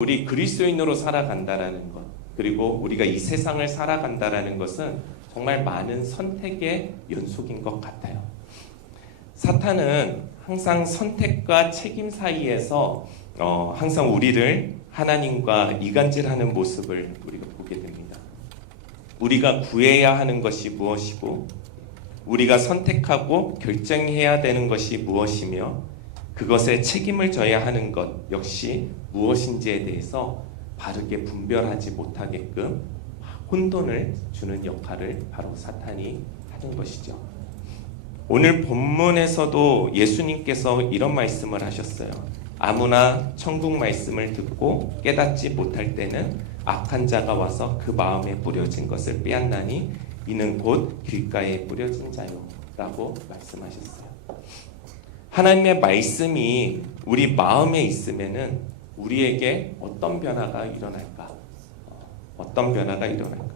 우리 그리스도인으로 살아간다라는 것, 그리고 우리가 이 세상을 살아간다라는 것은 정말 많은 선택의 연속인 것 같아요. 사탄은 항상 선택과 책임 사이에서 항상 우리를 하나님과 이간질하는 모습을 우리가 보게 됩니다. 우리가 구해야 하는 것이 무엇이고, 우리가 선택하고 결정해야 되는 것이 무엇이며, 그것에 책임을 져야 하는 것 역시 무엇인지에 대해서 바르게 분별하지 못하게끔 혼돈을 주는 역할을 바로 사탄이 하는 것이죠. 오늘 본문에서도 예수님께서 이런 말씀을 하셨어요. 아무나 천국 말씀을 듣고 깨닫지 못할 때는 악한 자가 와서 그 마음에 뿌려진 것을 빼앗나니 이는 곧 길가에 뿌려진 자요 라고 말씀하셨어요. 하나님의 말씀이 우리 마음에 있으면은 우리에게 어떤 변화가 일어날까? 어떤 변화가 일어날까?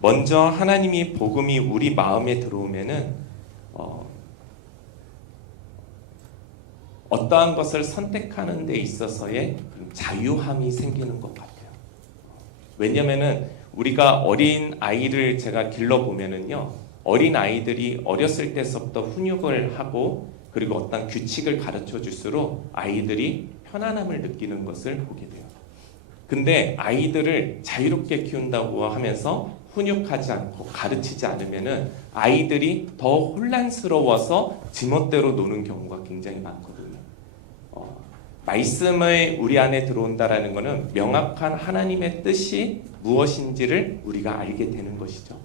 먼저 하나님이 복음이 우리 마음에 들어오면은 어떠한 것을 선택하는 데 있어서의 자유함이 생기는 것 같아요. 왜냐면은 우리가 어린 아이를 제가 길러보면은요, 어린 아이들이 어렸을 때서부터 훈육을 하고 그리고 어떤 규칙을 가르쳐 줄수록 아이들이 편안함을 느끼는 것을 보게 돼요. 근데 아이들을 자유롭게 키운다고 하면서 훈육하지 않고 가르치지 않으면은 아이들이 더 혼란스러워서 지멋대로 노는 경우가 굉장히 많거든요. 말씀을 우리 안에 들어온다라는 것은 명확한 하나님의 뜻이 무엇인지를 우리가 알게 되는 것이죠.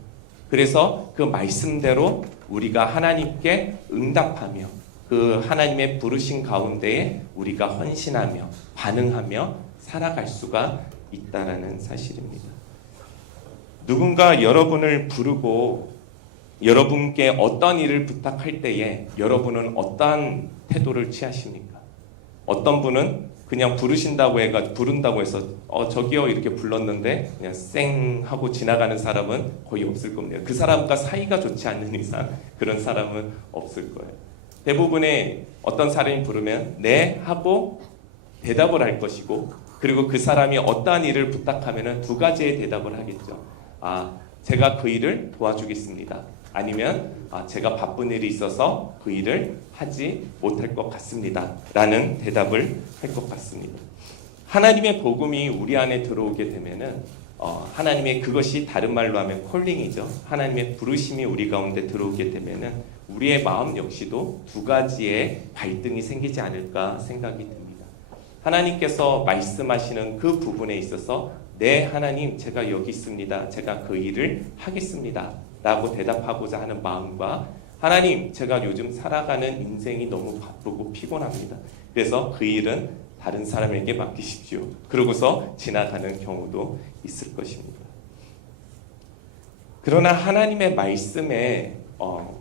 그래서 그 말씀대로 우리가 하나님께 응답하며 그 하나님의 부르신 가운데에 우리가 헌신하며 반응하며 살아갈 수가 있다라는 사실입니다. 누군가 여러분을 부르고 여러분께 어떤 일을 부탁할 때에 여러분은 어떠한 태도를 취하십니까? 어떤 분은 그냥 부른다고 해서 저기요 이렇게 불렀는데 그냥 쌩 하고 지나가는 사람은 거의 없을 겁니다. 그 사람과 사이가 좋지 않는 이상 그런 사람은 없을 거예요. 대부분의 어떤 사람이 부르면 네 하고 대답을 할 것이고, 그리고 그 사람이 어떠한 일을 부탁하면 두 가지의 대답을 하겠죠. 제가 그 일을 도와주겠습니다. 아니면 제가 바쁜 일이 있어서 그 일을 하지 못할 것 같습니다 라는 대답을 할 것 같습니다. 하나님의 복음이 우리 안에 들어오게 되면은 하나님의 그것이 다른 말로 하면 콜링이죠. 하나님의 부르심이 우리 가운데 들어오게 되면은 우리의 마음 역시도 두 가지의 발등이 생기지 않을까 생각이 듭니다. 하나님께서 말씀하시는 그 부분에 있어서 네 하나님 제가 여기 있습니다. 제가 그 일을 하겠습니다 라고 대답하고자 하는 마음과, 하나님 제가 요즘 살아가는 인생이 너무 바쁘고 피곤합니다. 그래서 그 일은 다른 사람에게 맡기십시오. 그러고서 지나가는 경우도 있을 것입니다. 그러나 하나님의 말씀에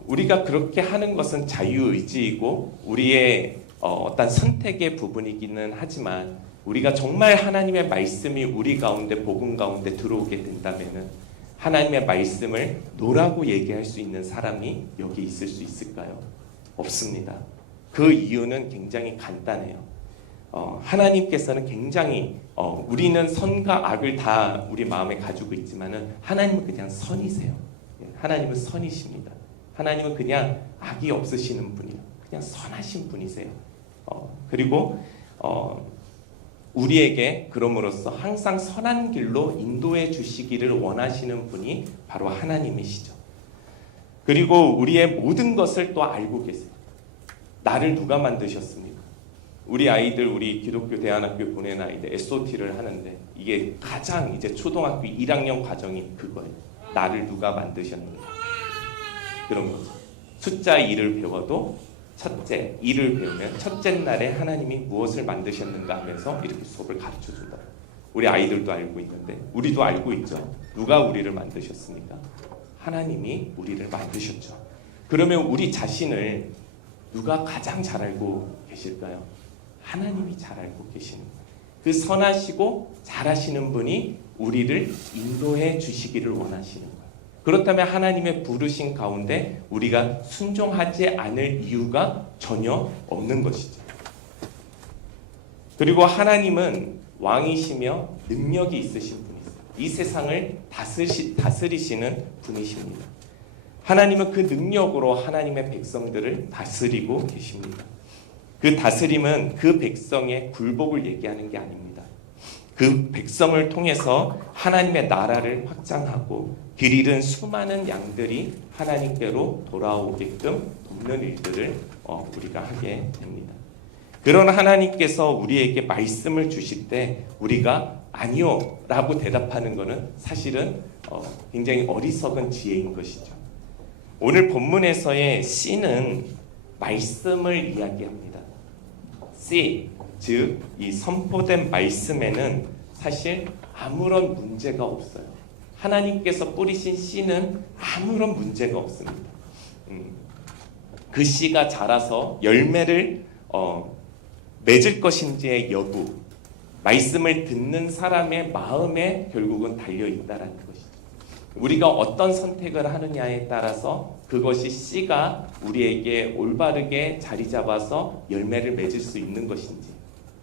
우리가 그렇게 하는 것은 자유의지이고 우리의 어떤 선택의 부분이기는 하지만, 우리가 정말 하나님의 말씀이 우리 가운데 복음 가운데 들어오게 된다면은 하나님의 말씀을 노라고 얘기할 수 있는 사람이 여기 있을 수 있을까요? 없습니다. 그 이유는 굉장히 간단해요. 하나님께서는 굉장히 우리는 선과 악을 다 우리 마음에 가지고 있지만은 하나님은 그냥 선이세요. 하나님은 선이십니다. 하나님은 그냥 악이 없으시는 분이에요. 그냥 선하신 분이세요. 그리고 우리에게 그럼으로써 항상 선한 길로 인도해 주시기를 원하시는 분이 바로 하나님이시죠. 그리고 우리의 모든 것을 또 알고 계세요. 나를 누가 만드셨습니까? 우리 아이들, 우리 기독교 대안학교 보낸 아이들 SOT를 하는데 이게 가장 이제 초등학교 1학년 과정이 그거예요. 나를 누가 만드셨는가? 그런 거죠. 숫자 2를 배워도 첫째 2를 배우면 첫째 날에 하나님이 무엇을 만드셨는가 하면서 이렇게 수업을 가르쳐 준다. 우리 아이들도 알고 있는데 우리도 알고 있죠. 누가 우리를 만드셨습니까? 하나님이 우리를 만드셨죠. 그러면 우리 자신을 누가 가장 잘 알고 계실까요? 하나님이 잘 알고 계시는 거예요. 그 선하시고 잘하시는 분이 우리를 인도해 주시기를 원하시는 거예요. 그렇다면 하나님의 부르신 가운데 우리가 순종하지 않을 이유가 전혀 없는 것이죠. 그리고 하나님은 왕이시며 능력이 있으신 분이세요. 이 세상을 다스리시는 분이십니다. 하나님은 그 능력으로 하나님의 백성들을 다스리고 계십니다. 그 다스림은 그 백성의 굴복을 얘기하는 게 아닙니다. 그 백성을 통해서 하나님의 나라를 확장하고 길 잃은 수많은 양들이 하나님께로 돌아오게끔 돕는 일들을 우리가 하게 됩니다. 그런 하나님께서 우리에게 말씀을 주실 때 우리가 아니요 라고 대답하는 것은 사실은 굉장히 어리석은 지혜인 것이죠. 오늘 본문에서의 씨는 말씀을 이야기합니다. 씨, 즉 이 선포된 말씀에는 사실 아무런 문제가 없어요. 하나님께서 뿌리신 씨는 아무런 문제가 없습니다. 그 씨가 자라서 열매를 맺을 것인지의 여부, 말씀을 듣는 사람의 마음에 결국은 달려있다라는 것이죠. 우리가 어떤 선택을 하느냐에 따라서 그것이 씨가 우리에게 올바르게 자리 잡아서 열매를 맺을 수 있는 것인지,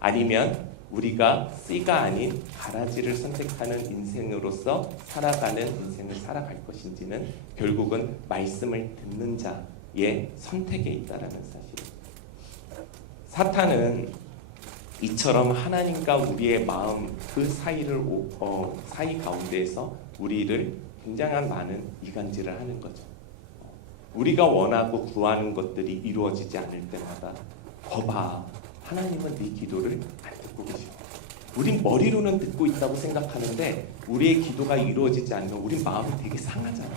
아니면 우리가 씨가 아닌 가라지를 선택하는 인생으로서 살아가는 인생을 살아갈 것인지는 결국은 말씀을 듣는 자의 선택에 있다라는 사실. 사탄은 이처럼 하나님과 우리의 마음 그 사이를 사이 가운데에서 우리를 굉장한 많은 이간질을 하는 거죠. 우리가 원하고 구하는 것들이 이루어지지 않을 때마다 거봐, 하나님은 네 기도를 안 듣고 계셔. 우린 머리로는 듣고 있다고 생각하는데 우리의 기도가 이루어지지 않으면 우리 마음이 되게 상하잖아.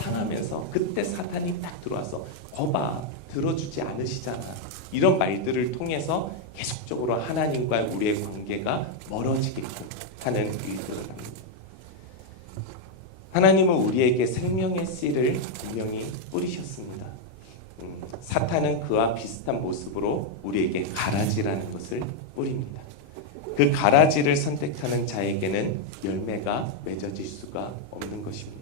상하면서 그때 사탄이 딱 들어와서 거봐, 들어주지 않으시잖아. 이런 말들을 통해서 계속적으로 하나님과 우리의 관계가 멀어지게끔 하는 일들을 합니다. 하나님은 우리에게 생명의 씨를 분명히 뿌리셨습니다. 사탄은 그와 비슷한 모습으로 우리에게 가라지라는 것을 뿌립니다. 그 가라지를 선택하는 자에게는 열매가 맺어질 수가 없는 것입니다.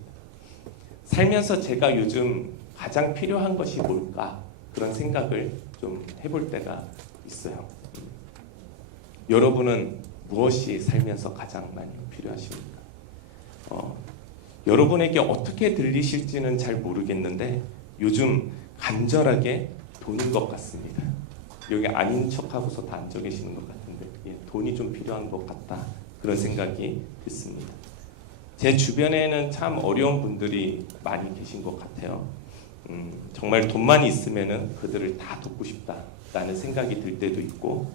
살면서 제가 요즘 가장 필요한 것이 뭘까? 그런 생각을 좀 해볼 때가 있어요. 여러분은 무엇이 살면서 가장 많이 필요하십니까? 여러분에게 어떻게 들리실지는 잘 모르겠는데 요즘 간절하게 돈인 것 같습니다. 여기 아닌 척하고서 다 앉아 계시는 것 같은데 돈이 좀 필요한 것 같다. 그런 생각이 듣습니다. 제 주변에는 참 어려운 분들이 많이 계신 것 같아요. 정말 돈만 있으면은 그들을 다 돕고 싶다라는 생각이 들 때도 있고,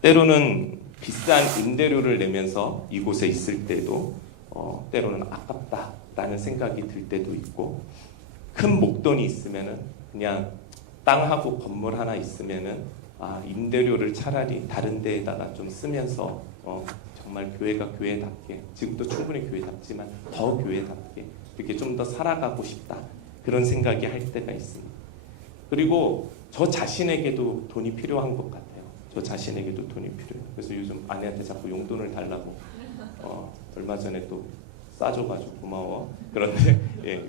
때로는 비싼 임대료를 내면서 이곳에 있을 때도 때로는 아깝다라는 생각이 들 때도 있고, 큰 목돈이 있으면은 그냥 땅하고 건물 하나 있으면은 임대료를 차라리 다른 데에다가 좀 쓰면서 정말 교회가 교회답게, 지금도 충분히 교회답지만 더 교회답게 이렇게 좀 더 살아가고 싶다, 그런 생각이 할 때가 있습니다. 그리고 저 자신에게도 돈이 필요한 것 같아요. 저 자신에게도 돈이 필요해요. 그래서 요즘 아내한테 자꾸 용돈을 달라고 얼마 전에 또 싸줘가지고 고마워. 그런데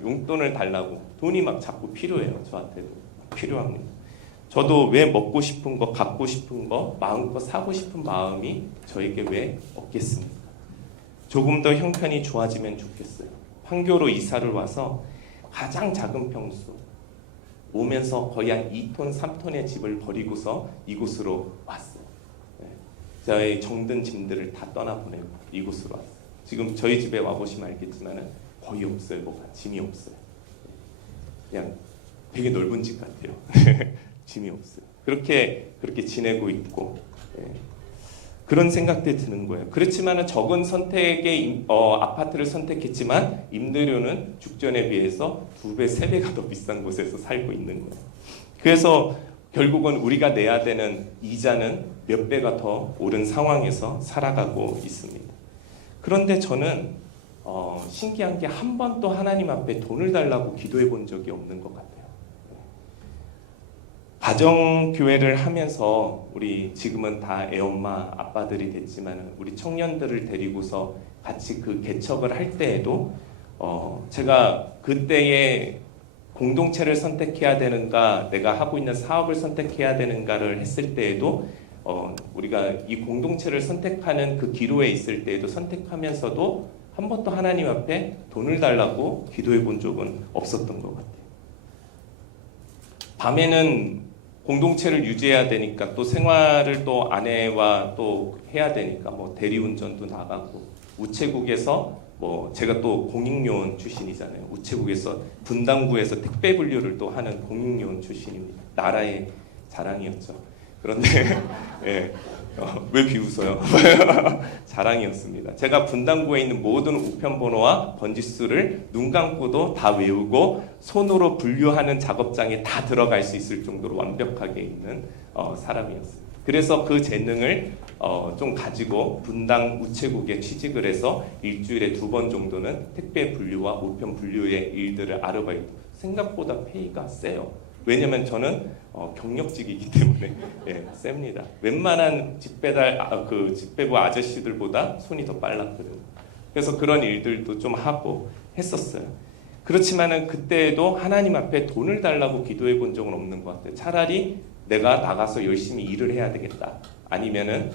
용돈을 달라고 돈이 막 자꾸 필요해요. 저한테도 필요합니다. 저도 왜 먹고 싶은 거, 갖고 싶은 거, 마음껏 사고 싶은 마음이 저에게 왜 없겠습니까? 조금 더 형편이 좋아지면 좋겠어요. 판교로 이사를 와서 가장 작은 평수, 오면서 거의 한 2톤, 3톤의 집을 버리고서 이곳으로 왔어요. 저의 정든 짐들을 다 떠나보내고 이곳으로 왔어요. 지금 저희 집에 와보시면 알겠지만 거의 없어요. 뭐가 짐이 없어요. 그냥 되게 넓은 집 같아요. 짐이 없어요. 그렇게 지내고 있고, 그런 생각들이 드는 거예요. 그렇지만 적은 선택의 아파트를 선택했지만 임대료는 죽전에 비해서 2배, 3배가 더 비싼 곳에서 살고 있는 거예요. 그래서 결국은 우리가 내야 되는 이자는 몇 배가 더 오른 상황에서 살아가고 있습니다. 그런데 저는 신기한 게 한 번도 하나님 앞에 돈을 달라고 기도해 본 적이 없는 것 같아요. 가정교회를 하면서 우리 지금은 다 애엄마 아빠들이 됐지만 우리 청년들을 데리고서 같이 그 개척을 할 때에도 제가 그때의 공동체를 선택해야 되는가, 내가 하고 있는 사업을 선택해야 되는가를 했을 때에도 우리가 이 공동체를 선택하는 그 기로에 있을 때에도 선택하면서도 한 번도 하나님 앞에 돈을 달라고 기도해 본 적은 없었던 것 같아요. 밤에는 공동체를 유지해야 되니까 또 생활을 또 아내와 또 해야 되니까 뭐 대리운전도 나가고 우체국에서 뭐 제가 또 공익요원 출신이잖아요. 우체국에서 분당구에서 택배 분류를 또 하는 공익요원 출신입니다. 나라의 자랑이었죠. 그런데 예, 왜 비웃어요? 자랑이었습니다. 제가 분당구에 있는 모든 우편번호와 번지수를 눈 감고도 다 외우고 손으로 분류하는 작업장에 다 들어갈 수 있을 정도로 완벽하게 있는 사람이었습니다. 그래서 그 재능을 좀 가지고 분당 우체국에 취직을 해서 일주일에 2번 정도는 택배 분류와 우편 분류의 일들을 아르바이트. 생각보다 페이가 세요. 왜냐면 저는 경력직이기 때문에 예, 셉니다. 웬만한 직배부 아저씨들보다 손이 더 빨랐거든요. 그래서 그런 일들도 좀 하고 했었어요. 그렇지만은 그때에도 하나님 앞에 돈을 달라고 기도해 본 적은 없는 것 같아요. 차라리 내가 나가서 열심히 일을 해야 되겠다. 아니면은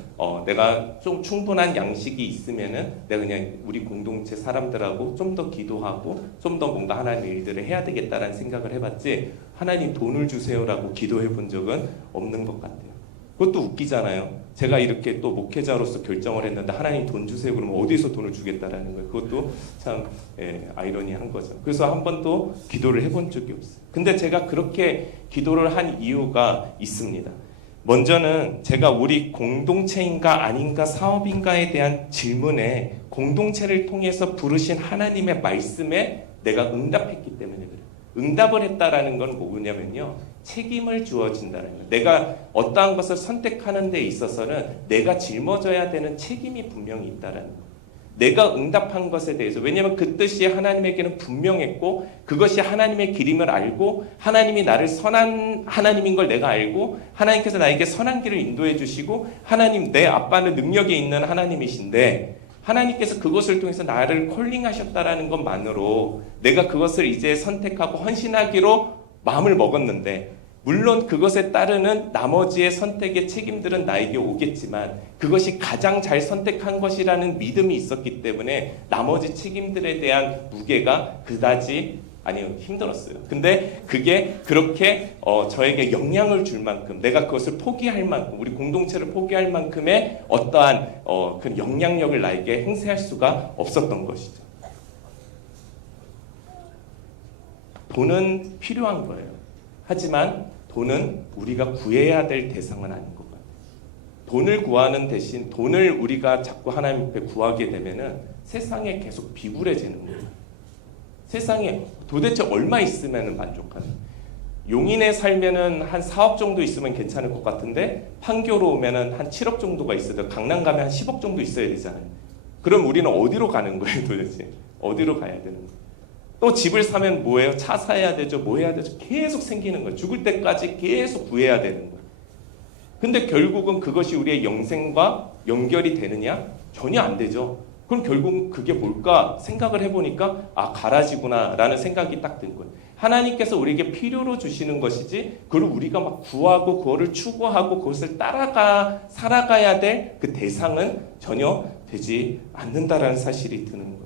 내가 좀 충분한 양식이 있으면은 내가 그냥 우리 공동체 사람들하고 좀 더 기도하고 좀 더 뭔가 하나님의 일들을 해야 되겠다라는 생각을 해봤지 하나님 돈을 주세요라고 기도해 본 적은 없는 것 같아요. 그것도 웃기잖아요. 제가 이렇게 또 목회자로서 결정을 했는데 하나님 돈 주세요 그러면 어디서 돈을 주겠다라는 거예요. 그것도 참 아이러니한 거죠. 그래서 한 번도 기도를 해본 적이 없어요. 근데 제가 그렇게 기도를 한 이유가 있습니다. 먼저는 제가 우리 공동체인가 아닌가 사업인가에 대한 질문에 공동체를 통해서 부르신 하나님의 말씀에 내가 응답했기 때문에 그래요. 응답을 했다라는 건 뭐냐면요. 책임을 주어진다는 거예요. 내가 어떠한 것을 선택하는 데 있어서는 내가 짊어져야 되는 책임이 분명히 있다라는 거예요. 내가 응답한 것에 대해서 왜냐하면 그 뜻이 하나님에게는 분명했고 그것이 하나님의 길임을 알고 하나님이 나를 선한 하나님인 걸 내가 알고 하나님께서 나에게 선한 길을 인도해 주시고 하나님 내 아빠는 능력이 있는 하나님이신데 하나님께서 그것을 통해서 나를 콜링하셨다라는 것만으로 내가 그것을 이제 선택하고 헌신하기로 마음을 먹었는데 물론 그것에 따르는 나머지의 선택의 책임들은 나에게 오겠지만 그것이 가장 잘 선택한 것이라는 믿음이 있었기 때문에 나머지 책임들에 대한 무게가 그다지 힘들었어요. 근데 그게 그렇게 저에게 영향을 줄 만큼 내가 그것을 포기할 만큼 우리 공동체를 포기할 만큼의 어떠한 그 영향력을 나에게 행사할 수가 없었던 것이죠. 돈은 필요한 거예요. 하지만 돈은 우리가 구해야 될 대상은 아닌 것 같아요. 돈을 구하는 대신 돈을 우리가 자꾸 하나님 앞에 구하게 되면은 세상에 계속 비굴해지는 거예요. 세상에 도대체 얼마 있으면 만족하는? 용인에 살면은 한 4억 정도 있으면 괜찮을 것 같은데 판교로 오면은 한 7억 정도가 있어요. 강남 가면 한 10억 정도 있어야 되잖아요. 그럼 우리는 어디로 가는 거예요, 도대체? 어디로 가야 되는 거예요? 또 집을 사면 뭐예요? 차 사야 되죠. 뭐 해야 되죠? 계속 생기는 거예요. 죽을 때까지 계속 구해야 되는 거예요. 근데 결국은 그것이 우리의 영생과 연결이 되느냐? 전혀 안 되죠. 그럼 결국은 그게 뭘까 생각을 해보니까 가라지구나 라는 생각이 딱 든 거예요. 하나님께서 우리에게 필요로 주시는 것이지 그걸 우리가 막 구하고 그거를 추구하고 그것을 살아가야 될 그 대상은 전혀 되지 않는다라는 사실이 드는 거예요.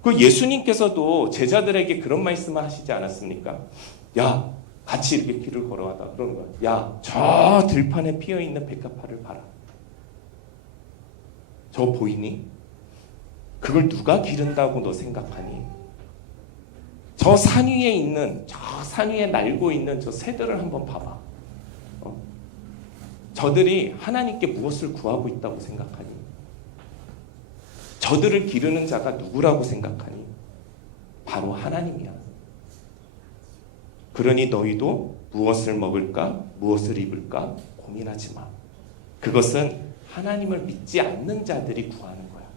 그 예수님께서도 제자들에게 그런 말씀을 하시지 않았습니까? 야, 같이 이렇게 길을 걸어가다 그러는 거야. 야, 저 들판에 피어있는 백합화를 봐라. 저 보이니? 그걸 누가 기른다고 너 생각하니? 저 산 위에 날고 있는 저 새들을 한번 봐봐. 저들이 하나님께 무엇을 구하고 있다고 생각하니? 저들을 기르는 자가 누구라고 생각하니? 바로 하나님이야. 그러니 너희도 무엇을 먹을까? 무엇을 입을까? 고민하지 마. 그것은 하나님을 믿지 않는 자들이 구하는 거야.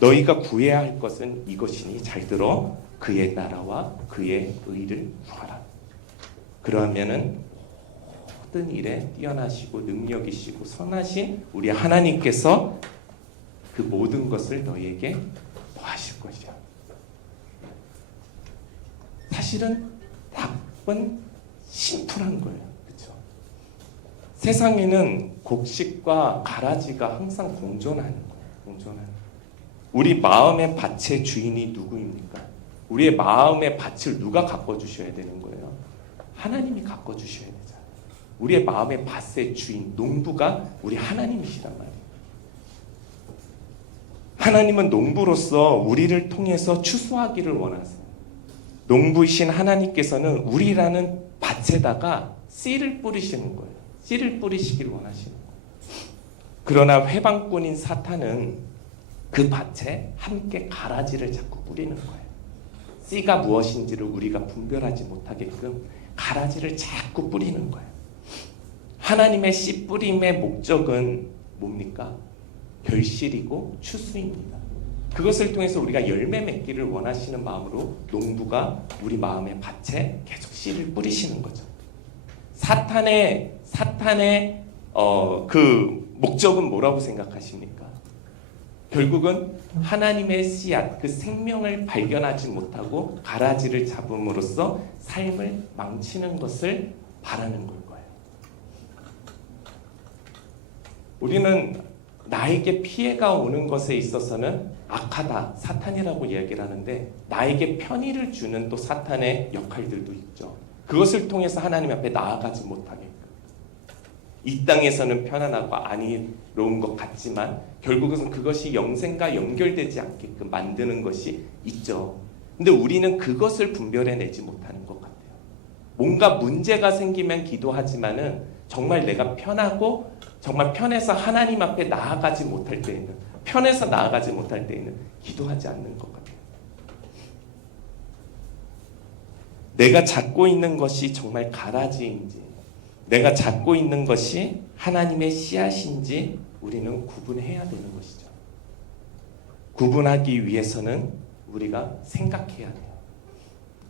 너희가 구해야 할 것은 이것이니 잘 들어 그의 나라와 그의 의를 구하라. 그러면은 모든 일에 뛰어나시고 능력이시고 선하신 우리 하나님께서 그 모든 것을 너희에게 더하실 것이야. 사실은 답은 심플한 거예요. 그렇죠? 세상에는 곡식과 가라지가 항상 공존하는 거예요. 공존하는. 우리 마음의 밭의 주인이 누구입니까? 우리의 마음의 밭을 누가 가꿔주셔야 되는 거예요? 하나님이 가꿔주셔야 되잖아요. 우리의 마음의 밭의 주인, 농부가 우리 하나님이시란 말이에요. 하나님은 농부로서 우리를 통해서 추수하기를 원하세요. 농부이신 하나님께서는 우리라는 밭에다가 씨를 뿌리시는 거예요. 씨를 뿌리시기를 원하시는 거예요. 그러나 회방꾼인 사탄은 그 밭에 함께 가라지를 자꾸 뿌리는 거예요. 씨가 무엇인지를 우리가 분별하지 못하게끔 가라지를 자꾸 뿌리는 거예요. 하나님의 씨 뿌림의 목적은 뭡니까? 결실이고 추수입니다. 그것을 통해서 우리가 열매 맺기를 원하시는 마음으로 농부가 우리 마음의 밭에 계속 씨를 뿌리시는 거죠. 사탄의 그 목적은 뭐라고 생각하십니까? 결국은 하나님의 씨앗, 그 생명을 발견하지 못하고 가라지를 잡음으로써 삶을 망치는 것을 바라는 걸 거예요. 우리는 나에게 피해가 오는 것에 있어서는 악하다, 사탄이라고 이야기를 하는데 나에게 편의를 주는 또 사탄의 역할들도 있죠. 그것을 통해서 하나님 앞에 나아가지 못하게끔. 이 땅에서는 편안하고 안이로운 것 같지만 결국은 그것이 영생과 연결되지 않게끔 만드는 것이 있죠. 근데 우리는 그것을 분별해내지 못하는 것 같아요. 뭔가 문제가 생기면 기도하지만은 정말 내가 편하고 정말 편해서 하나님 앞에 나아가지 못할 때에는, 편해서 나아가지 못할 때에는 기도하지 않는 것 같아요. 내가 잡고 있는 것이 정말 가라지인지, 내가 잡고 있는 것이 하나님의 씨앗인지 우리는 구분해야 되는 것이죠. 구분하기 위해서는 우리가 생각해야 돼요.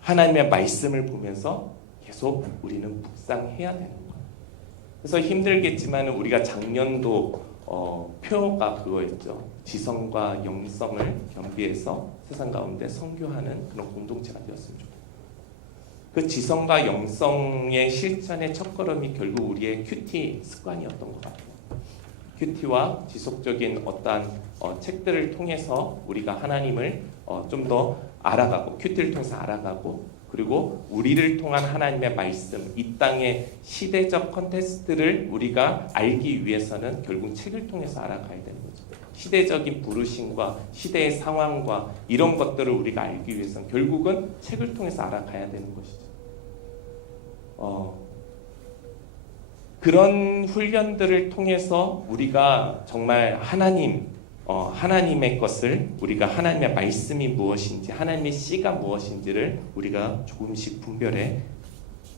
하나님의 말씀을 보면서 계속 우리는 묵상해야 되는 거예요. 그래서 힘들겠지만 우리가 작년도 표가 그거였죠. 지성과 영성을 겸비해서 세상 가운데 선교하는 그런 공동체가 되었으면 좋겠어요. 그 지성과 영성의 실천의 첫걸음이 결국 우리의 큐티 습관이었던 것 같아요. 큐티와 지속적인 어떠한 책들을 통해서 우리가 하나님을 좀 더 알아가고, 큐티를 통해서 알아가고, 그리고 우리를 통한 하나님의 말씀, 이 땅의 시대적 컨텍스트를 우리가 알기 위해서는 결국 책을 통해서 알아가야 되는 거죠. 시대적인 부르심과 시대의 상황과 이런 것들을 우리가 알기 위해서는 결국은 책을 통해서 알아가야 되는 것이죠. 그런 훈련들을 통해서 우리가 정말 하나님의 것을, 우리가 하나님의 말씀이 무엇인지, 하나님의 씨가 무엇인지를 우리가 조금씩 분별해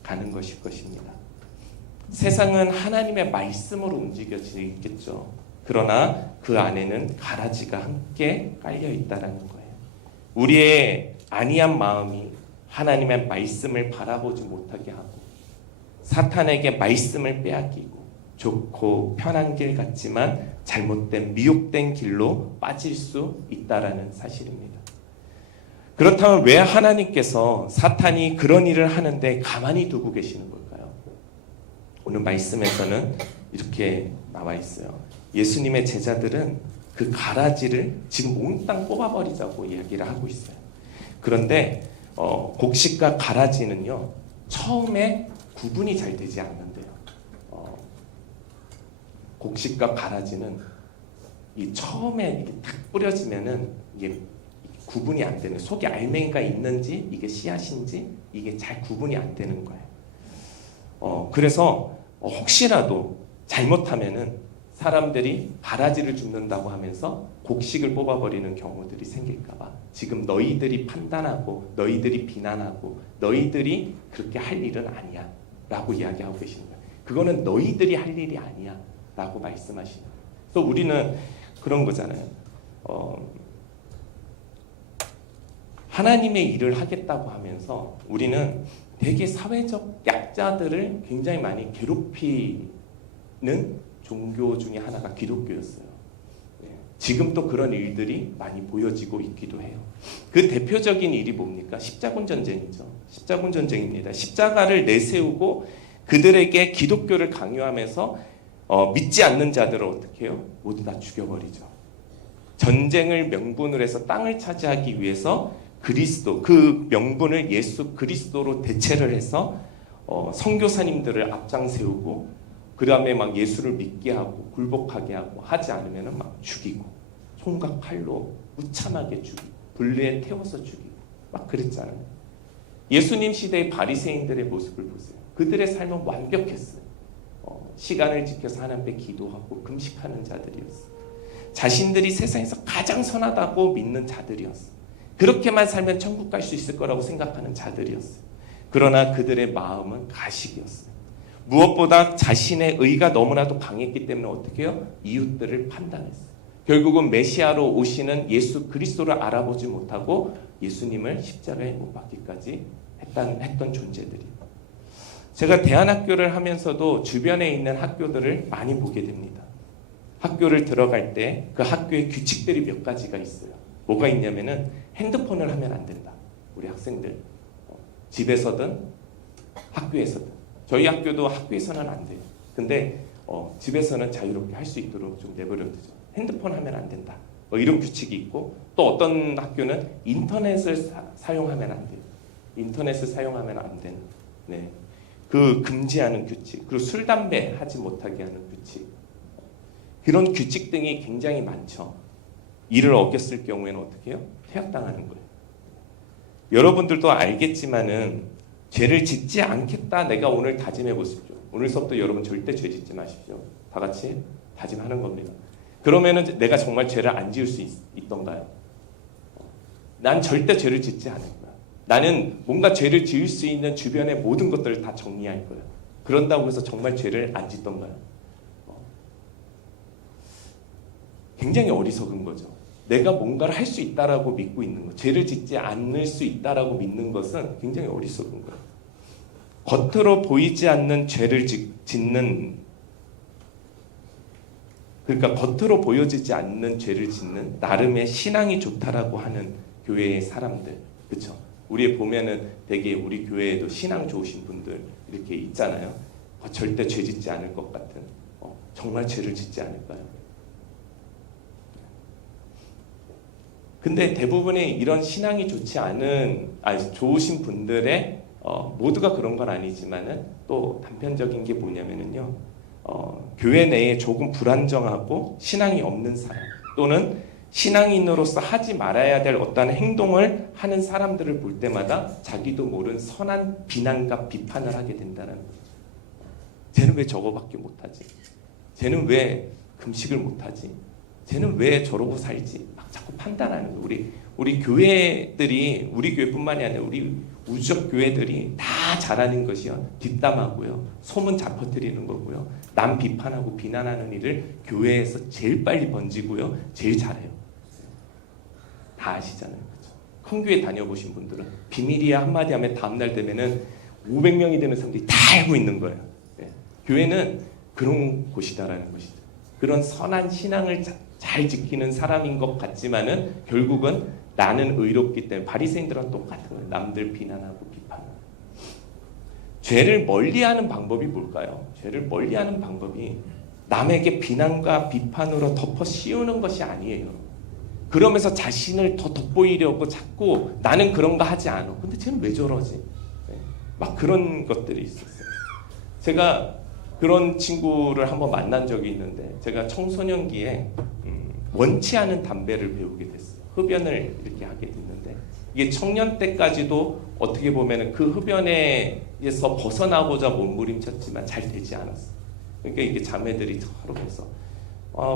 가는 것일 것입니다. 세상은 하나님의 말씀으로 움직여지겠죠. 그러나 그 안에는 가라지가 함께 깔려 있다는 거예요. 우리의 안이한 마음이 하나님의 말씀을 바라보지 못하게 하고 사탄에게 말씀을 빼앗기고 좋고 편한 길 같지만 잘못된 미혹된 길로 빠질 수 있다라는 사실입니다. 그렇다면 왜 하나님께서 사탄이 그런 일을 하는데 가만히 두고 계시는 걸까요? 오늘 말씀에서는 이렇게 나와 있어요. 예수님의 제자들은 그 가라지를 지금 몽땅 뽑아버리자고 이야기를 하고 있어요. 그런데 곡식과 가라지는요, 처음에 구분이 잘 되지 않는데요. 곡식과 가라지는 이 처음에 이게 탁 뿌려지면은 이게 구분이 안 되는, 속에 알맹이가 있는지 이게 씨앗인지 이게 잘 구분이 안 되는 거예요. 그래서 혹시라도 잘못하면은 사람들이 가라지를 줍는다고 하면서 곡식을 뽑아버리는 경우들이 생길까봐 지금 너희들이 판단하고 너희들이 비난하고 너희들이 그렇게 할 일은 아니야 라고 이야기하고 계시는 거예요. 그거는 너희들이 할 일이 아니야 라고 말씀하시는 거예요. 그래서 우리는 그런 거잖아요. 하나님의 일을 하겠다고 하면서 우리는 되게 사회적 약자들을 굉장히 많이 괴롭히는 종교 중에 하나가 기독교였어요. 지금 또 그런 일들이 많이 보여지고 있기도 해요. 그 대표적인 일이 뭡니까? 십자군 전쟁이죠. 십자군 전쟁입니다. 십자가를 내세우고 그들에게 기독교를 강요하면서 믿지 않는 자들을 어떻게 해요? 모두 다 죽여버리죠. 전쟁을 명분으로 해서 땅을 차지하기 위해서 그리스도, 그 명분을 예수 그리스도로 대체를 해서 선교사님들을 앞장 세우고 그 다음에 막 예수를 믿게 하고 굴복하게 하고 하지 않으면 막 죽이고 총과 칼로 무참하게 죽이고 불리에 태워서 죽이고 막 그랬잖아요. 예수님 시대의 바리새인들의 모습을 보세요. 그들의 삶은 완벽했어요. 시간을 지켜서 하나님 앞에 기도하고 금식하는 자들이었어요. 자신들이 세상에서 가장 선하다고 믿는 자들이었어요. 그렇게만 살면 천국 갈 수 있을 거라고 생각하는 자들이었어요. 그러나 그들의 마음은 가식이었어요. 무엇보다 자신의 의가 너무나도 강했기 때문에 어떻게 해요? 이웃들을 판단했어요. 결국은 메시아로 오시는 예수 그리스도를 알아보지 못하고 예수님을 십자가에 못 박기까지 했던 존재들이에요. 제가 대안학교를 하면서도 주변에 있는 학교들을 많이 보게 됩니다. 학교를 들어갈 때 그 학교의 규칙들이 몇 가지가 있어요. 뭐가 있냐면은 핸드폰을 하면 안 된다. 우리 학생들 집에서든 학교에서든. 저희 학교도 학교에서는 안 돼요. 근데 집에서는 자유롭게 할 수 있도록 좀 내버려두죠. 핸드폰 하면 안 된다. 이런 규칙이 있고 또 어떤 학교는 인터넷을 사용하면 안 돼요. 인터넷을 사용하면 안 되는. 네. 그 금지하는 규칙, 그리고 술, 담배 하지 못하게 하는 규칙. 그런 규칙 등이 굉장히 많죠. 이를 어겼을 경우에는 어떻게 해요? 퇴학당하는 거예요. 여러분들도 알겠지만은 죄를 짓지 않겠다 내가 오늘 다짐해 보십시오. 오늘 수업도 여러분 절대 죄 짓지 마십시오. 다 같이 다짐하는 겁니다. 그러면은 내가 정말 죄를 안 지을 수 있던가요? 난 절대 죄를 짓지 않을 거야. 나는 뭔가 죄를 지을 수 있는 주변의 모든 것들을 다 정리할 거야. 그런다고 해서 정말 죄를 안 짓던가요? 굉장히 어리석은 거죠. 내가 뭔가를 할 수 있다라고 믿고 있는 것, 죄를 짓지 않을 수 있다라고 믿는 것은 굉장히 어리석은 거예요. 겉으로 보이지 않는 죄를 짓는, 그러니까 겉으로 보여지지 않는 죄를 짓는 나름의 신앙이 좋다라고 하는 교회의 사람들, 그렇죠? 우리 보면은 되게 우리 교회에도 신앙 좋으신 분들 이렇게 있잖아요. 절대 죄 짓지 않을 것 같은, 정말 죄를 짓지 않을까요? 근데 대부분의 이런 신앙이 좋지 않은, 좋으신 분들의 모두가 그런 건 아니지만은 또 단편적인 게 뭐냐면은요, 교회 내에 조금 불안정하고 신앙이 없는 사람 또는 신앙인으로서 하지 말아야 될 어떤 행동을 하는 사람들을 볼 때마다 자기도 모른 선한 비난과 비판을 하게 된다는 거예요. 쟤는 왜 저거밖에 못하지? 쟤는 왜 금식을 못하지? 쟤는 왜 저러고 살지? 막 자꾸 판단하는 거예요. 우리 교회들이, 우리 교회뿐만이 아니라 우리 우주적 교회들이 다 잘하는 것이요, 뒷담하고요, 소문 잡아뜨리는 거고요, 남 비판하고 비난하는 일을 교회에서 제일 빨리 번지고요, 제일 잘해요. 다 아시잖아요. 그렇죠? 큰 교회 다녀보신 분들은 비밀이야 한마디 하면 다음날 되면은 500명이 되는 사람들이 다 알고 있는 거예요. 네. 교회는 그런 곳이다라는 것이죠. 그런 선한 신앙을 잘 지키는 사람인 것 같지만은 결국은 나는 의롭기 때문에, 바리새인들은 똑같은 거예요. 남들 비난하고 비판하고. 죄를 멀리하는 방법이 뭘까요? 죄를 멀리하는 방법이 남에게 비난과 비판으로 덮어 씌우는 것이 아니에요. 그러면서 자신을 더 돋보이려고 자꾸 나는 그런 거 하지 않아. 근데 쟤는 왜 저러지? 네. 막 그런 것들이 있었어요. 제가 그런 친구를 한번 만난 적이 있는데, 제가 청소년기에 원치 않은 담배를 배우게 됐어요. 흡연을 이렇게 하게 됐는데, 이게 청년 때까지도 어떻게 보면 그 흡연에서 벗어나고자 몸부림쳤지만 잘 되지 않았어요. 그러니까 이게 자매들이 서로해서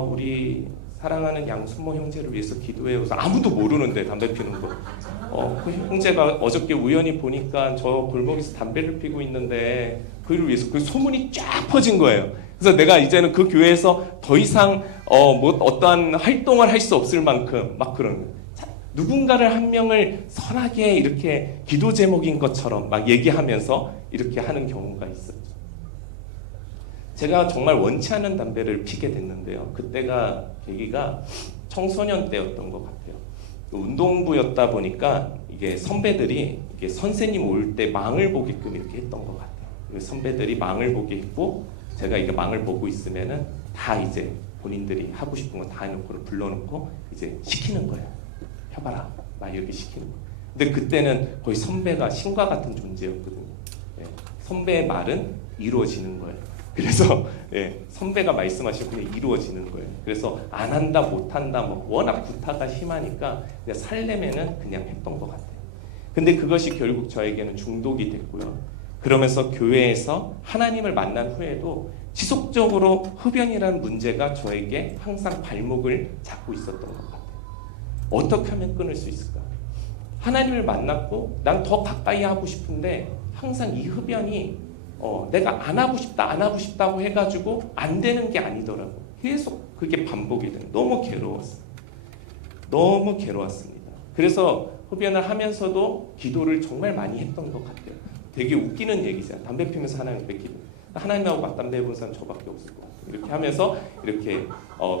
우리 사랑하는 양순모 형제를 위해서 기도해요. 아무도 모르는데 담배 피는 거. 그 형제가 어저께 우연히 보니까 저 골목에서 담배를 피고 있는데 그를 위해서 그 소문이 쫙 퍼진 거예요. 그래서 내가 이제는 그 교회에서 더 이상 어떠한 활동을 할 수 없을 만큼 막 그런 거예요. 누군가를 한 명을 선하게 이렇게 기도 제목인 것처럼 막 얘기하면서 이렇게 하는 경우가 있었죠. 제가 정말 원치 않은 담배를 피게 됐는데요. 그때가 계기가 청소년 때였던 것 같아요. 운동부였다 보니까 이게 선배들이 이게 선생님 올 때 망을 보게끔 이렇게 했던 것 같아요. 선배들이 망을 보게 했고 제가 이게 망을 보고 있으면은 다 이제 본인들이 하고 싶은 거 다 해놓고 불러놓고 이제 시키는 거예요. 해봐라 막 이렇게 시키는 거. 근데 그때는 거의 선배가 신과 같은 존재였거든요. 예, 선배의 말은 이루어지는 거예요. 그래서 예, 선배가 말씀하시고 그냥 이루어지는 거예요. 그래서 안 한다 못 한다 뭐 워낙 구타가 심하니까 그냥 살려면은 그냥 했던 것 같아요. 근데 그것이 결국 저에게는 중독이 됐고요. 그러면서 교회에서 하나님을 만난 후에도 지속적으로 흡연이라는 문제가 저에게 항상 발목을 잡고 있었던 것 같아요. 어떻게 하면 끊을 수 있을까? 하나님을 만났고 난 더 가까이 하고 싶은데 항상 이 흡연이 내가 안 하고 싶다고 해가지고 안 되는 게 아니더라고. 계속 그게 반복이 되는. 너무 괴로웠어요. 너무 괴로웠습니다. 그래서 흡연을 하면서도 기도를 정말 많이 했던 것 같아요. 되게 웃기는 얘기잖아요. 담배 피면서 하나님 앞에 기도. 하나님하고 맞담배 해본 사람 저밖에 없을 것 같아요. 이렇게 하면서 이렇게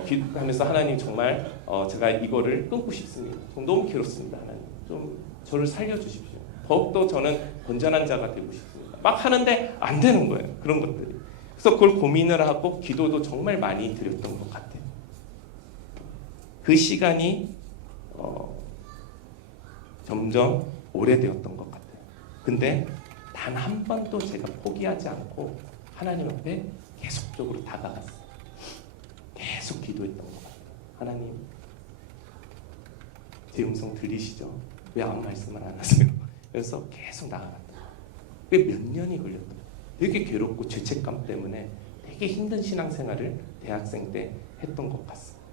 기도하면서 하나님 정말 제가 이거를 끊고 싶습니다. 너무 괴롭습니다. 하나님 좀 저를 살려주십시오. 더욱더 저는 건전한 자가 되고 싶습니다. 막 하는데 안 되는 거예요. 그런 것들이. 그래서 그걸 고민을 하고 기도도 정말 많이 드렸던 것 같아요. 그 시간이 점점 오래되었던 것 같아요. 근데 단 한 번도 제가 포기하지 않고 하나님 앞에 계속적으로 다가갔어요. 계속 기도했던 것 같아요. 하나님, 제 음성 들리시죠? 왜 아무 말씀을 안 하세요? 그래서 계속 나아갔다. 그게 몇 년이 걸렸더라고요. 되게 괴롭고 죄책감 때문에 되게 힘든 신앙생활을 대학생 때 했던 것 같습니다.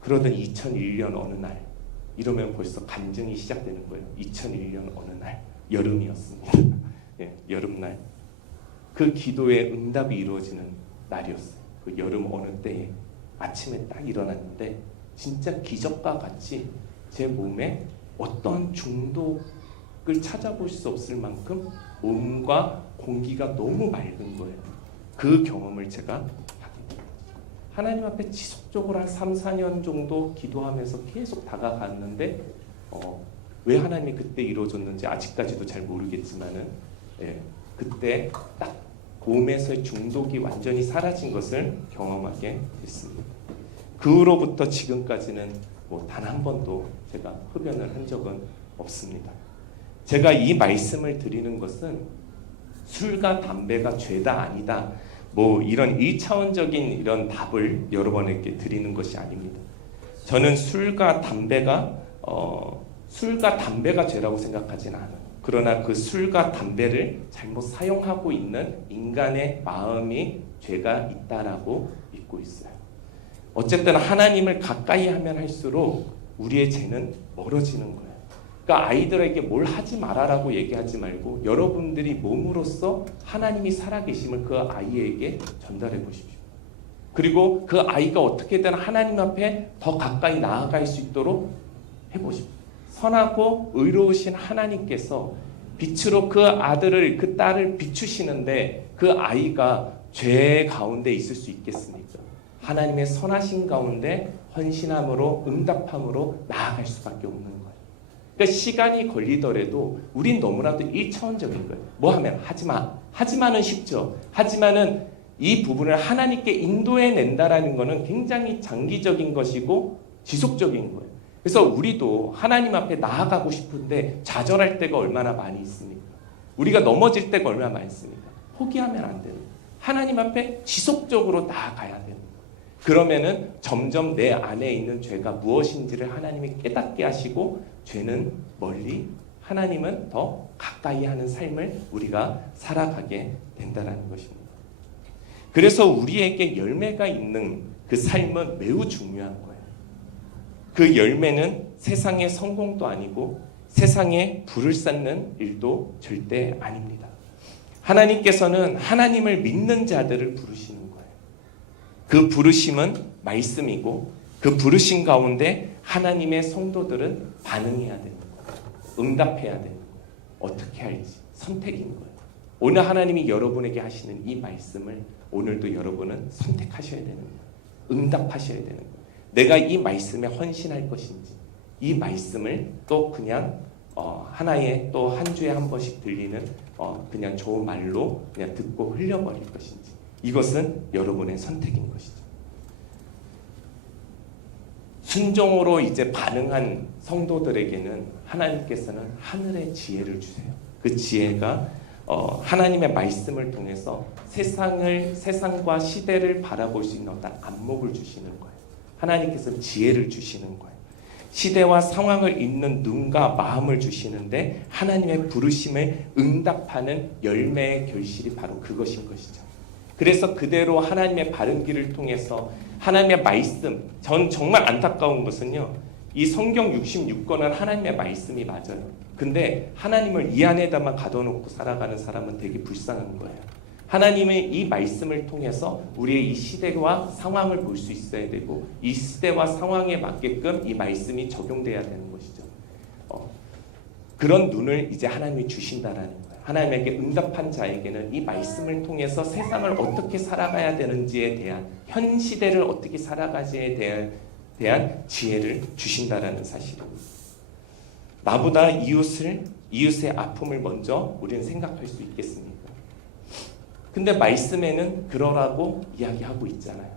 그러던 2001년 어느 날, 이러면 벌써 간증이 시작되는 거예요. 2001년 어느 날, 여름이었습니다. 예, 여름날. 그 기도의 응답이 이루어지는 날이었어요. 그 여름 어느 때에 아침에 딱 일어났는데 진짜 기적과 같이 제 몸에 어떤 중독을 찾아볼 수 없을 만큼 몸과 공기가 너무 맑은 거예요. 그 경험을 제가 하게 됩니다. 하나님 앞에 지속적으로 한 3, 4년 정도 기도하면서 계속 다가갔는데 왜 하나님이 그때 이루어졌는지 아직까지도 잘 모르겠지만은 그때 딱 몸에서의 중독이 완전히 사라진 것을 경험하게 됐습니다. 그 후로부터 지금까지는 단 한 번도 제가 흡연을 한 적은 없습니다. 제가 이 말씀을 드리는 것은 술과 담배가 죄다 아니다 이런 1차원적인 이런 답을 여러분에게 드리는 것이 아닙니다. 저는 술과 담배가 죄라고 생각하지는 않아요. 그러나 그 술과 담배를 잘못 사용하고 있는 인간의 마음이 죄가 있다라고 믿고 있어요. 어쨌든 하나님을 가까이 하면 할수록 우리의 죄는 멀어지는 거예요. 그러니까 아이들에게 뭘 하지 말아라고 얘기하지 말고 여러분들이 몸으로써 하나님이 살아계심을 그 아이에게 전달해 보십시오. 그리고 그 아이가 어떻게든 하나님 앞에 더 가까이 나아갈 수 있도록 해보십시오. 선하고 의로우신 하나님께서 빛으로 그 아들을 그 딸을 비추시는데 그 아이가 죄 가운데 있을 수 있겠습니까? 하나님의 선하신 가운데 헌신함으로 응답함으로 나아갈 수밖에 없는 거예요. 그러니까 시간이 걸리더라도 우린 너무나도 1차원적인 거예요. 뭐 하면 하지마. 하지마는 쉽죠. 하지마는 이 부분을 하나님께 인도해 낸다라는 것은 굉장히 장기적인 것이고 지속적인 거예요. 그래서 우리도 하나님 앞에 나아가고 싶은데 좌절할 때가 얼마나 많이 있습니까? 우리가 넘어질 때가 얼마나 많이 있습니까? 포기하면 안 돼요. 하나님 앞에 지속적으로 나아가야 돼요. 그러면은 점점 내 안에 있는 죄가 무엇인지를 하나님이 깨닫게 하시고 죄는 멀리, 하나님은 더 가까이 하는 삶을 우리가 살아가게 된다는 것입니다. 그래서 우리에게 열매가 있는 그 삶은 매우 중요한 거예요. 그 열매는 세상의 성공도 아니고 세상에 불을 쌓는 일도 절대 아닙니다. 하나님께서는 하나님을 믿는 자들을 부르시는 거예요. 그 부르심은 말씀이고 그 부르심 가운데 하나님의 성도들은 반응해야 되는 거예요. 응답해야 되는 거예요. 어떻게 할지 선택인 거예요. 오늘 하나님이 여러분에게 하시는 이 말씀을 오늘도 여러분은 선택하셔야 되는 거예요. 응답하셔야 되는 거예요. 내가 이 말씀에 헌신할 것인지 이 말씀을 또 그냥 하나의 또 한 주에 한 번씩 들리는 그냥 좋은 말로 그냥 듣고 흘려버릴 것인지, 이것은 여러분의 선택인 것이죠. 순종으로 이제 반응한 성도들에게는 하나님께서는 하늘의 지혜를 주세요. 그 지혜가 하나님의 말씀을 통해서 세상과 시대를 바라볼 수 있는 어떤 안목을 주시는 거예요. 하나님께서 지혜를 주시는 거예요. 시대와 상황을 읽는 눈과 마음을 주시는데 하나님의 부르심에 응답하는 열매의 결실이 바로 그것인 것이죠. 그래서 그대로 하나님의 바른 길을 통해서 하나님의 말씀, 전 정말 안타까운 것은요, 이 성경 66권은 하나님의 말씀이 맞아요. 근데 하나님을 이 안에다만 가둬놓고 살아가는 사람은 되게 불쌍한 거예요. 하나님의 이 말씀을 통해서 우리의 이 시대와 상황을 볼 수 있어야 되고, 이 시대와 상황에 맞게끔 이 말씀이 적용돼야 되는 것이죠. 그런 눈을 이제 하나님이 주신다라는 거예요. 하나님에게 응답한 자에게는 이 말씀을 통해서 세상을 어떻게 살아가야 되는지에 대한, 현 시대를 어떻게 살아가지에 대한 지혜를 주신다라는 사실입니다. 나보다 이웃의 아픔을 먼저 우리는 생각할 수 있겠습니까? 근데 말씀에는 그러라고 이야기하고 있잖아요.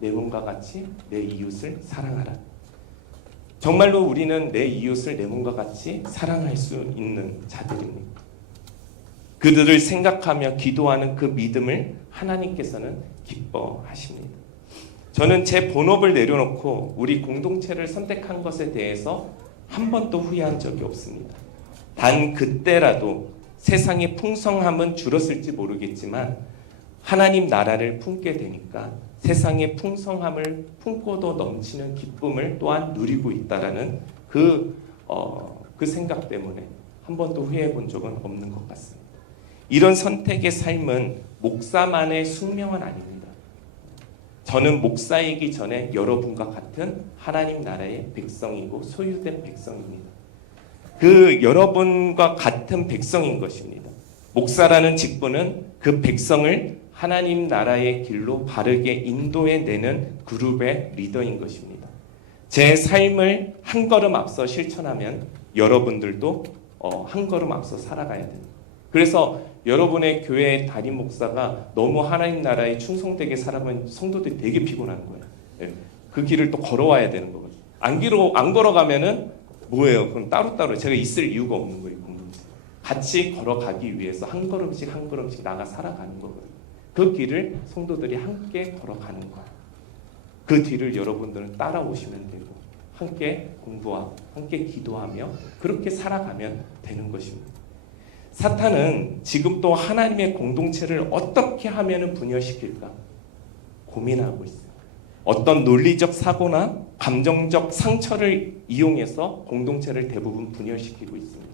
내 몸과 같이 내 이웃을 사랑하라. 정말로 우리는 내 이웃을 내 몸과 같이 사랑할 수 있는 자들입니다. 그들을 생각하며 기도하는 그 믿음을 하나님께서는 기뻐하십니다. 저는 제 본업을 내려놓고 우리 공동체를 선택한 것에 대해서 한 번도 후회한 적이 없습니다. 단 그때라도 세상의 풍성함은 줄었을지 모르겠지만 하나님 나라를 품게 되니까 세상의 풍성함을 품고도 넘치는 기쁨을 또한 누리고 있다라는 그 생각 때문에 한 번도 후회해 본 적은 없는 것 같습니다. 이런 선택의 삶은 목사만의 숙명은 아닙니다. 저는 목사이기 전에 여러분과 같은 하나님 나라의 백성이고 소유된 백성입니다. 그 여러분과 같은 백성인 것입니다. 목사라는 직분은 그 백성을 하나님 나라의 길로 바르게 인도해내는 그룹의 리더인 것입니다. 제 삶을 한 걸음 앞서 실천하면 여러분들도 한 걸음 앞서 살아가야 됩니다. 그래서 여러분의 교회의 담임 목사가 너무 하나님 나라에 충성되게 살아가면 성도들이 되게 피곤한 거예요. 그 길을 또 걸어와야 되는 거거든요. 안 걸어가면은 뭐예요? 그럼 따로따로 제가 있을 이유가 없는 거예요. 같이 걸어가기 위해서 한 걸음씩 나가 살아가는 거거든요. 그 길을 성도들이 함께 걸어가는 거예요. 그 뒤를 여러분들은 따라오시면 되고 함께 공부하고 함께 기도하며 그렇게 살아가면 되는 것입니다. 사탄은 지금 또 하나님의 공동체를 어떻게 하면 분열시킬까 고민하고 있어요. 어떤 논리적 사고나 감정적 상처를 이용해서 공동체를 대부분 분열시키고 있습니다.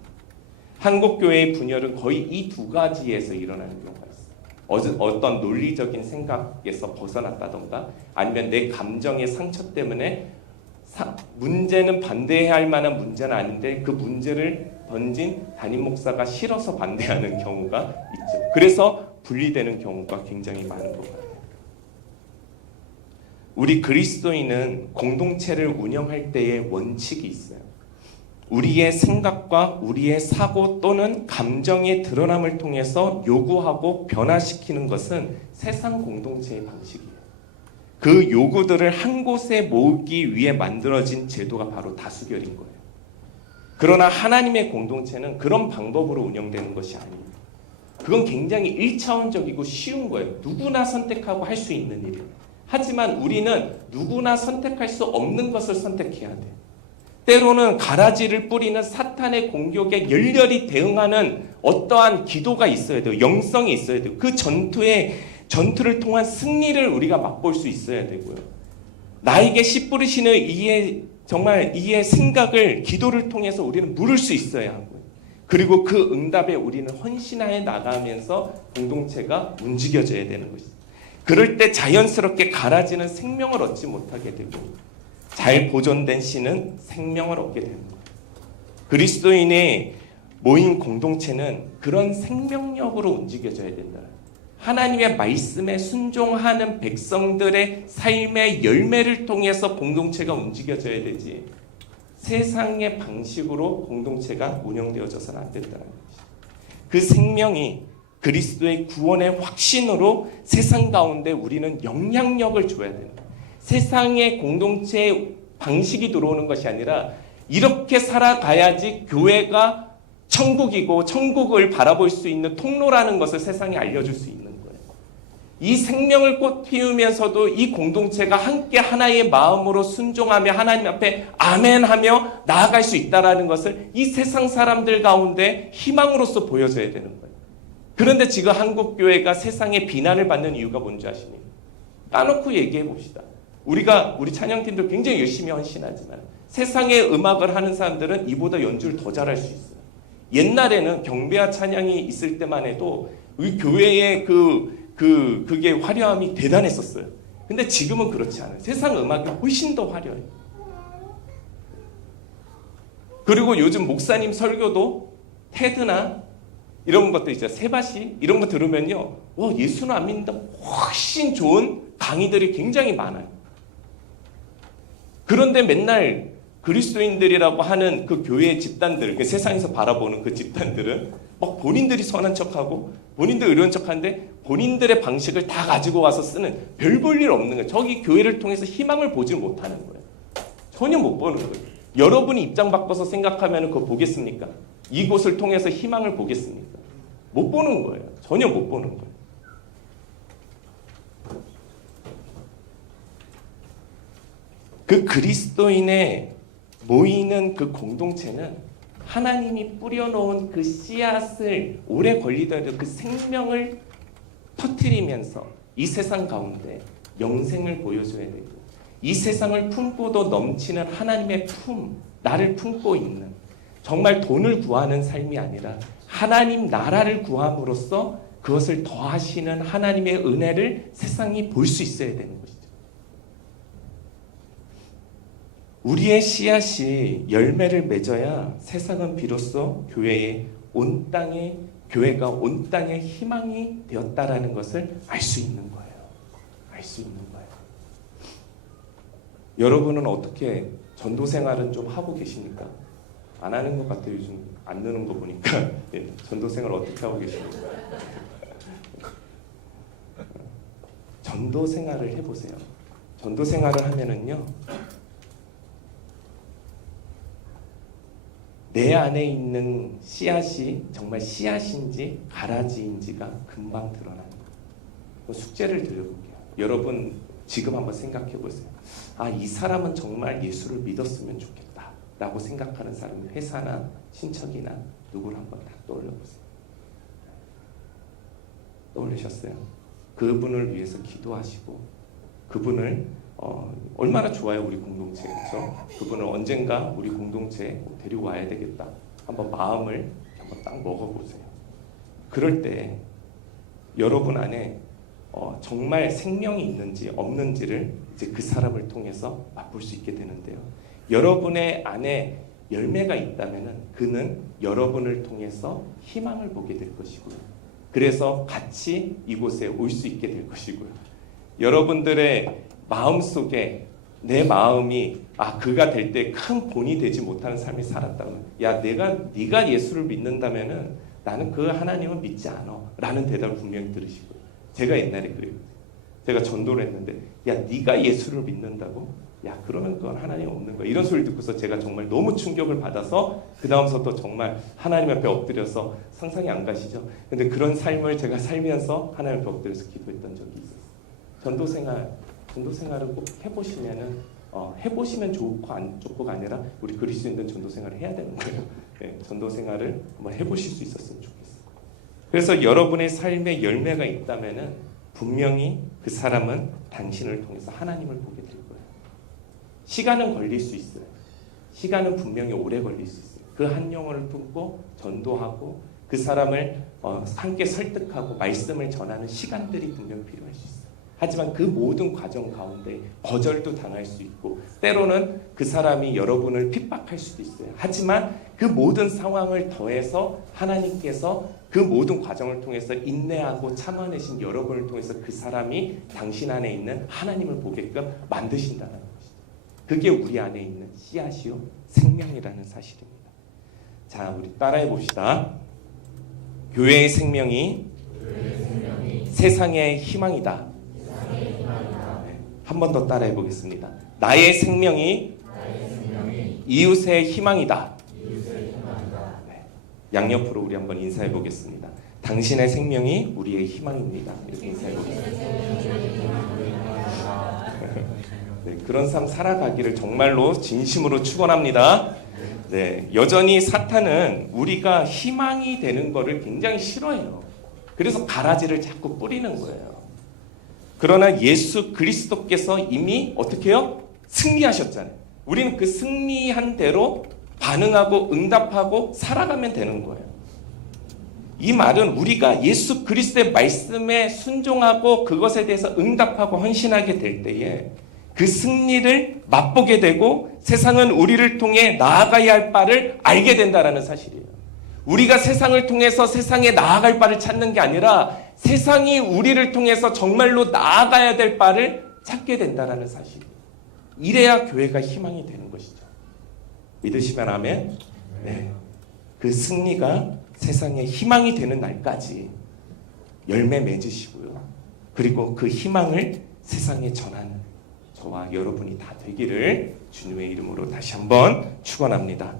한국 교회의 분열은 거의 이 두 가지에서 일어나는 경우가 있어요. 어떤 논리적인 생각에서 벗어났다던가 아니면 내 감정의 상처 때문에 문제는 반대해야 할 만한 문제는 아닌데 그 문제를 던진 담임 목사가 싫어서 반대하는 경우가 있죠. 그래서 분리되는 경우가 굉장히 많은 것 같아요. 우리 그리스도인은 공동체를 운영할 때의 원칙이 있어요. 우리의 생각과 우리의 사고 또는 감정의 드러남을 통해서 요구하고 변화시키는 것은 세상 공동체의 방식이에요. 그 요구들을 한 곳에 모으기 위해 만들어진 제도가 바로 다수결인 거예요. 그러나 하나님의 공동체는 그런 방법으로 운영되는 것이 아닙니다. 그건 굉장히 1차원적이고 쉬운 거예요. 누구나 선택하고 할 수 있는 일이에요. 하지만 우리는 누구나 선택할 수 없는 것을 선택해야 돼요. 때로는 가라지를 뿌리는 사탄의 공격에 열렬히 대응하는 어떠한 기도가 있어야 돼요. 영성이 있어야 돼요. 그 전투를 통한 승리를 우리가 맛볼 수 있어야 되고요. 나에게 씨 뿌리시는 이의 생각을 기도를 통해서 우리는 물을 수 있어야 하고요. 그리고 그 응답에 우리는 헌신하여 나가면서 공동체가 움직여져야 되는 것입니다. 그럴 때 자연스럽게 가라지는 생명을 얻지 못하게 되고 잘 보존된 씨는 생명을 얻게 되는 거예요. 그리스도인의 모인 공동체는 그런 생명력으로 움직여져야 된다. 하나님의 말씀에 순종하는 백성들의 삶의 열매를 통해서 공동체가 움직여져야 되지. 세상의 방식으로 공동체가 운영되어져서는 안 된다는 것이죠. 그 생명이 그리스도의 구원의 확신으로 세상 가운데 우리는 영향력을 줘야 되는 거예요. 세상의 공동체의 방식이 들어오는 것이 아니라 이렇게 살아가야지 교회가 천국이고 천국을 바라볼 수 있는 통로라는 것을 세상에 알려줄 수 있는 거예요. 이 생명을 꽃 피우면서도 이 공동체가 함께 하나의 마음으로 순종하며 하나님 앞에 아멘하며 나아갈 수 있다는 것을 이 세상 사람들 가운데 희망으로서 보여줘야 되는 거예요. 그런데 지금 한국교회가 세상의 비난을 받는 이유가 뭔지 아십니까? 까놓고 얘기해 봅시다. 우리 찬양팀도 굉장히 열심히 헌신하지만 세상의 음악을 하는 사람들은 이보다 연주를 더 잘할 수 있어요. 옛날에는 경배와 찬양이 있을 때만 해도 우리 교회의 그게 화려함이 대단했었어요. 근데 지금은 그렇지 않아요. 세상 음악이 훨씬 더 화려해요. 그리고 요즘 목사님 설교도 테드나 이런 것들 있죠. 세바시 이런 거 들으면요. 와, 예수는 안 믿는다. 훨씬 좋은 강의들이 굉장히 많아요. 그런데 맨날 그리스도인들이라고 하는 그 교회의 집단들, 그 세상에서 바라보는 그 집단들은 막 본인들이 선한 척하고 본인들 의로운 척하는데 본인들의 방식을 다 가지고 와서 쓰는 별 볼 일 없는 거예요. 저기 교회를 통해서 희망을 보지 못하는 거예요. 전혀 못 보는 거예요. 여러분이 입장 바꿔서 생각하면 그거 보겠습니까? 이곳을 통해서 희망을 보겠습니까? 못 보는 거예요. 전혀 못 보는 거예요. 그 그리스도인의 모이는 그 공동체는 하나님이 뿌려놓은 그 씨앗을 오래 걸리더라도 그 생명을 터뜨리면서 이 세상 가운데 영생을 보여줘야 되고 이 세상을 품고도 넘치는 하나님의 나를 품고 있는 정말 돈을 구하는 삶이 아니라 하나님 나라를 구함으로써 그것을 더하시는 하나님의 은혜를 세상이 볼 수 있어야 되는 것이죠. 우리의 씨앗이 열매를 맺어야 세상은 비로소 교회가 온 땅의 희망이 되었다라는 것을 알 수 있는 거예요. 알 수 있는 거예요. 여러분은 어떻게 전도 생활은 좀 하고 계십니까? 안 하는 것 같아요. 요즘 안 느는 거 보니까. 전도 생활 어떻게 하고 계십니까? 전도 생활을 해보세요. 전도 생활을 하면은요, 내 안에 있는 씨앗이 정말 씨앗인지 가라지인지가 금방 드러나는 거예요. 숙제를 드려볼게요. 여러분 지금 한번 생각해 보세요. 아, 이 사람은 정말 예수를 믿었으면 좋겠다 라고 생각하는 사람이 회사나 친척이나 누구를 한번 딱 떠올려 보세요. 떠올리셨어요? 그분을 위해서 기도하시고 그분을 얼마나 좋아요 우리 공동체에서 그분을 언젠가 우리 공동체에 데리고 와야 되겠다 한번 마음을 한번 딱 먹어보세요. 그럴 때 여러분 안에 정말 생명이 있는지 없는지를 이제 그 사람을 통해서 맛볼 수 있게 되는데요. 여러분의 안에 열매가 있다면은 그는 여러분을 통해서 희망을 보게 될 것이고요. 그래서 같이 이곳에 올 수 있게 될 것이고요. 여러분들의 마음속에 내 마음이 그가 될 때 큰 본이 되지 못하는 삶을 살았다면 네가 예수를 믿는다면은 나는 그 하나님은 믿지 않아 라는 대답을 분명히 들으시고요. 제가 옛날에 그래요. 제가 전도를 했는데 네가 예수를 믿는다고? 그러면 그건 하나님 없는 거야. 이런 소리 듣고서 제가 정말 너무 충격을 받아서 그 다음부터 정말 하나님 앞에 엎드려서 상상이 안 가시죠? 근데 그런 삶을 제가 살면서 하나님 앞에 엎드려서 기도했던 적이 있어요. 전도 생활을 꼭 해보시면 좋고 안 좋고가 아니라 우리 그리스도인들은 전도 생활을 해야 되는 거예요. 네, 전도 생활을 한번 해보실 수 있었으면 좋겠어요. 그래서 여러분의 삶에 열매가 있다면은 분명히 그 사람은 당신을 통해서 하나님을 보게 될 거예요. 시간은 걸릴 수 있어요. 시간은 분명히 오래 걸릴 수 있어요. 그 한 영혼을 품고 전도하고 그 사람을 함께 설득하고 말씀을 전하는 시간들이 분명 필요할 수 있어요. 하지만 그 모든 과정 가운데 거절도 당할 수 있고 때로는 그 사람이 여러분을 핍박할 수도 있어요. 하지만 그 모든 상황을 더해서 하나님께서 그 모든 과정을 통해서 인내하고 참아내신 여러분을 통해서 그 사람이 당신 안에 있는 하나님을 보게끔 만드신다는 것이죠. 그게 우리 안에 있는 씨앗이요 생명이라는 사실입니다. 자, 우리 따라해 봅시다. 교회의 생명이 세상의 희망이다. 네, 한 번 더 따라해 보겠습니다. 나의 생명이 이웃의 희망이다. 네, 양옆으로 우리 한번 인사해 보겠습니다. 당신의 생명이 우리의 희망입니다. 이렇게 인사해 보겠습니다. 네, 그런 삶 살아가기를 정말로 진심으로 축원합니다. 네, 여전히 사탄은 우리가 희망이 되는 것을 굉장히 싫어해요. 그래서 가라지를 자꾸 뿌리는 거예요. 그러나 예수 그리스도께서 이미 어떻게 해요? 승리하셨잖아요. 우리는 그 승리한 대로 반응하고 응답하고 살아가면 되는 거예요. 이 말은 우리가 예수 그리스도의 말씀에 순종하고 그것에 대해서 응답하고 헌신하게 될 때에 그 승리를 맛보게 되고 세상은 우리를 통해 나아가야 할 바를 알게 된다는 사실이에요. 우리가 세상을 통해서 세상에 나아갈 바를 찾는 게 아니라 세상이 우리를 통해서 정말로 나아가야 될 바를 찾게 된다는 사실이에요. 이래야 교회가 희망이 되는 것이죠. 믿으시면 아멘. 네. 그 승리가 세상의 희망이 되는 날까지 열매 맺으시고요. 그리고 그 희망을 세상에 전하는 저와 여러분이 다 되기를 주님의 이름으로 다시 한번 축원합니다.